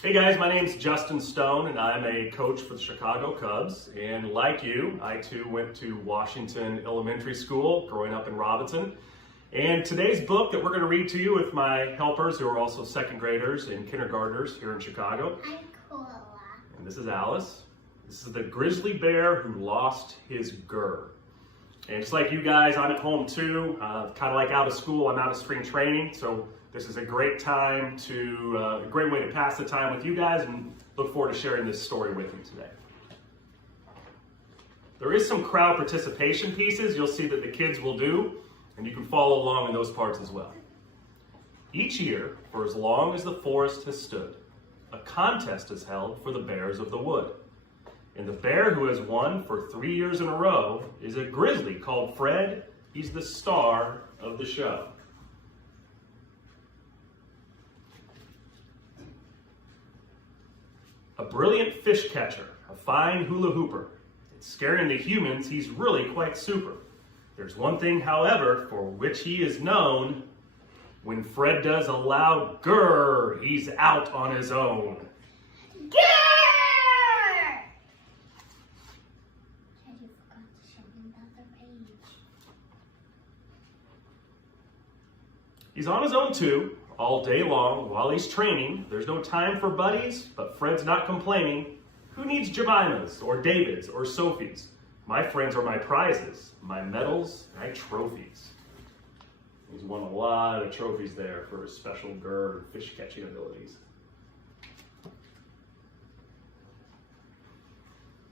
Hey guys, my name's Justin Stone and I'm a coach for the Chicago Cubs. And like you, I too went to Washington Elementary School growing up in Robinson. And today's book that we're going to read to you with my helpers, who are also second graders and kindergartners here in Chicago. I'm Cola. And this is Alice. This is the grizzly bear who lost his GRRRR. And just like you guys, I'm at home too, kind of like out of school. I'm out of spring training, so this is a great time a great way to pass the time with you guys, and look forward to sharing this story with you today. There is some crowd participation pieces you'll see that the kids will do, and you can follow along in those parts as well. Each year, for as long as the forest has stood, a contest is held for the bears of the wood. And the bear who has won for 3 years in a row is a grizzly called Fred. He's the star of the show. A brilliant fish catcher, a fine hula hooper. It's scaring the humans, he's really quite super. There's one thing, however, for which he is known. When Fred does a loud grrr, he's out on his own. GRRRRR! You forgot to show him the other page. He's on his own too, all day long while he's training. There's no time for buddies, but Fred's not complaining. Who needs Jemimas or Davids or Sophies? My friends are my prizes, my medals, my trophies. He's won a lot of trophies there for his special GRRRR and fish catching abilities.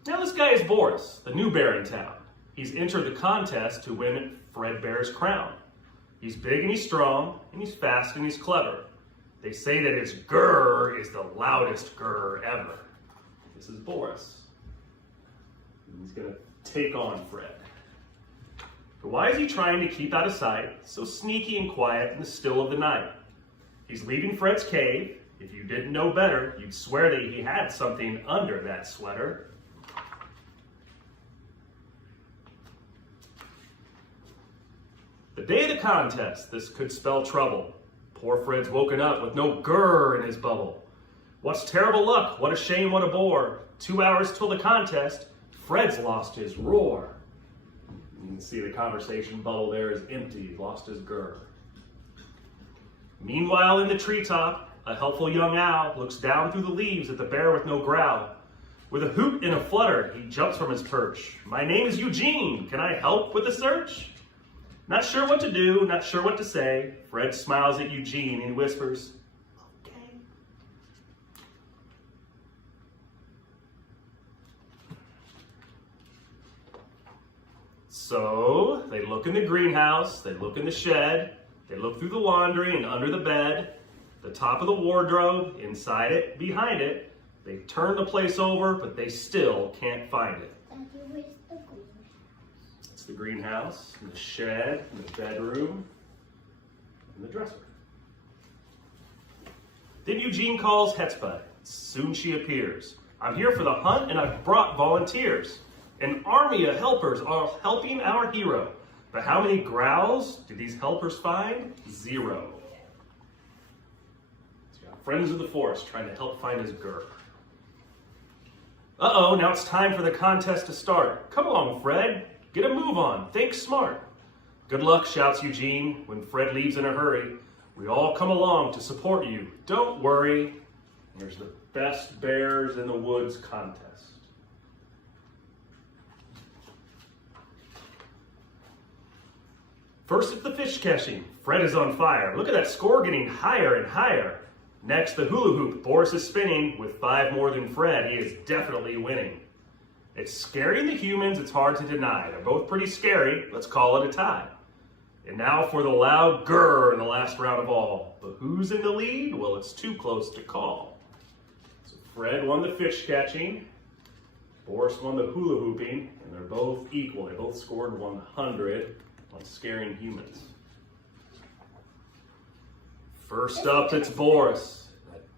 Now this guy is Boris, the new bear in town. He's entered the contest to win Fred Bear's crown. He's big and he's strong, and he's fast and he's clever. They say that his GRRRR is the loudest GRRR ever. This is Boris. He's gonna take on Fred. But why is he trying to keep out of sight, so sneaky and quiet in the still of the night? He's leaving Fred's cave. If you didn't know better, you'd swear that he had something under that sweater. The day of the contest, this could spell trouble. Poor Fred's woken up with no GRRRR in his bubble. What's terrible luck? What a shame, what a bore. 2 hours till the contest, Fred's lost his roar. You can see the conversation bubble there is empty. He's lost his GRRRR. Meanwhile, in the treetop, a helpful young owl looks down through the leaves at the bear with no growl. With a hoot and a flutter, he jumps from his perch. My name is Eugene. Can I help with the search? Not sure what to do, not sure what to say. Fred smiles at Eugene and whispers, okay. So they look in the greenhouse, they look in the shed, they look through the laundry and under the bed, the top of the wardrobe, inside it, behind it. They turn the place over, but they still can't find it. It's the greenhouse, and the shed, and the bedroom, and the dresser. Then Eugene calls Hetzbud. Soon she appears. I'm here for the hunt, and I've brought volunteers. An army of helpers are helping our hero. But how many growls do these helpers find? 0. He's got friends of the forest trying to help find his GRRRR. Uh-oh, now it's time for the contest to start. Come along, Fred. Get a move on. Think smart. Good luck, shouts Eugene when Fred leaves in a hurry. We all come along to support you. Don't worry. There's the Best Bears in the Woods contest. First at the fish catching, Fred is on fire. Look at that score getting higher and higher. Next, the hula hoop. Boris is spinning. With 5 more than Fred, he is definitely winning. It's scaring the humans, it's hard to deny. They're both pretty scary. Let's call it a tie. And now for the loud GRRRR in the last round of all. But who's in the lead? Well, it's too close to call. So Fred won the fish catching. Boris won the hula hooping. And they're both equal. They both scored 100 on scaring humans. First up, it's Boris.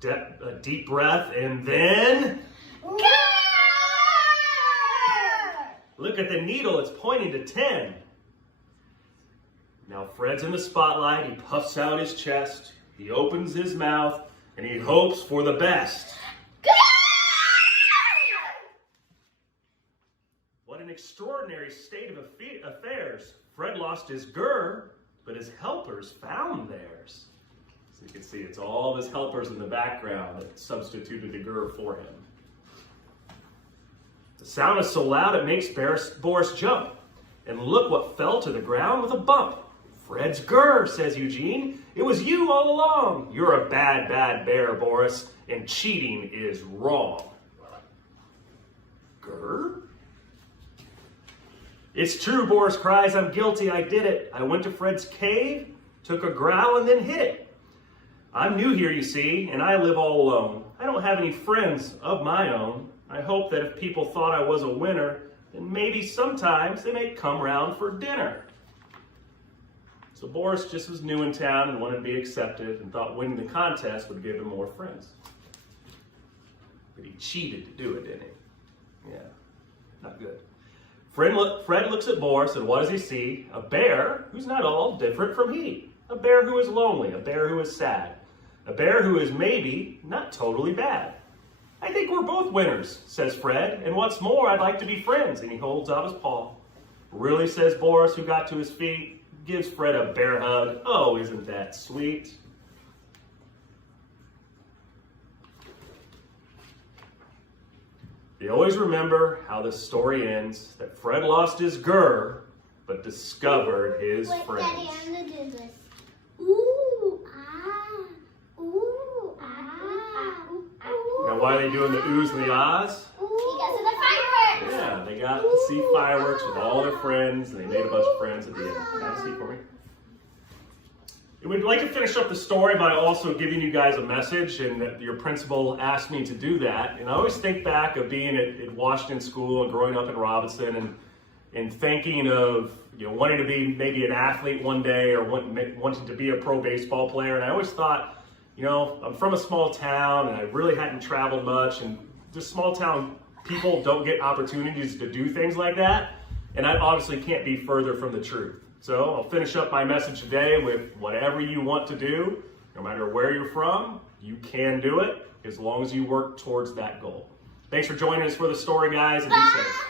A deep breath, and then... Look at the needle, it's pointing to 10. Now Fred's in the spotlight, he puffs out his chest, he opens his mouth, and he hopes for the best. extraordinary state of affairs. Fred lost his GRRRR, but his helpers found theirs. So you can see it's all of his helpers in the background that substituted the GRRRR for him. The sound is so loud it makes Boris jump. And look what fell to the ground with a bump. Fred's GRRRR, says Eugene. It was you all along. You're a bad, bad bear, Boris, and cheating is wrong. GRRRR? It's true, Boris cries. I'm guilty. I did it. I went to Fred's cave, took a growl, and then hid it. I'm new here, you see, and I live all alone. I don't have any friends of my own. I hope that if people thought I was a winner, then maybe sometimes they may come round for dinner. So Boris just was new in town and wanted to be accepted and thought winning the contest would give him more friends. But he cheated to do it, didn't he? Yeah, not good. Fred looks at Boris, and what does he see? A bear who's not all different from he. A bear who is lonely, a bear who is sad. A bear who is maybe not totally bad. I think we're both winners, says Fred, and what's more, I'd like to be friends, and he holds out his paw. Really, says Boris, who got to his feet, gives Fred a bear hug. Oh, isn't that sweet? You always remember how this story ends, that Fred lost his GRRRR, but discovered his friends. Daddy, I'm going to do this. Ooh, ah, ooh, ah, ooh. Now, why are they doing the oohs and the ahs? Because of the fireworks. Yeah, they got to see fireworks with all their friends, and they made a bunch of friends at the end. Have a seat for me. We'd like to finish up the story by also giving you guys a message, and your principal asked me to do that. And I always think back of being at Washington School and growing up in Robinson and thinking of wanting to be maybe an athlete one day or wanting to be a pro baseball player. And I always thought, I'm from a small town and I really hadn't traveled much, and just small town people don't get opportunities to do things like that. And I obviously can't be further from the truth. So I'll finish up my message today with whatever you want to do, no matter where you're from, you can do it as long as you work towards that goal. Thanks for joining us for the story, guys, and be safe.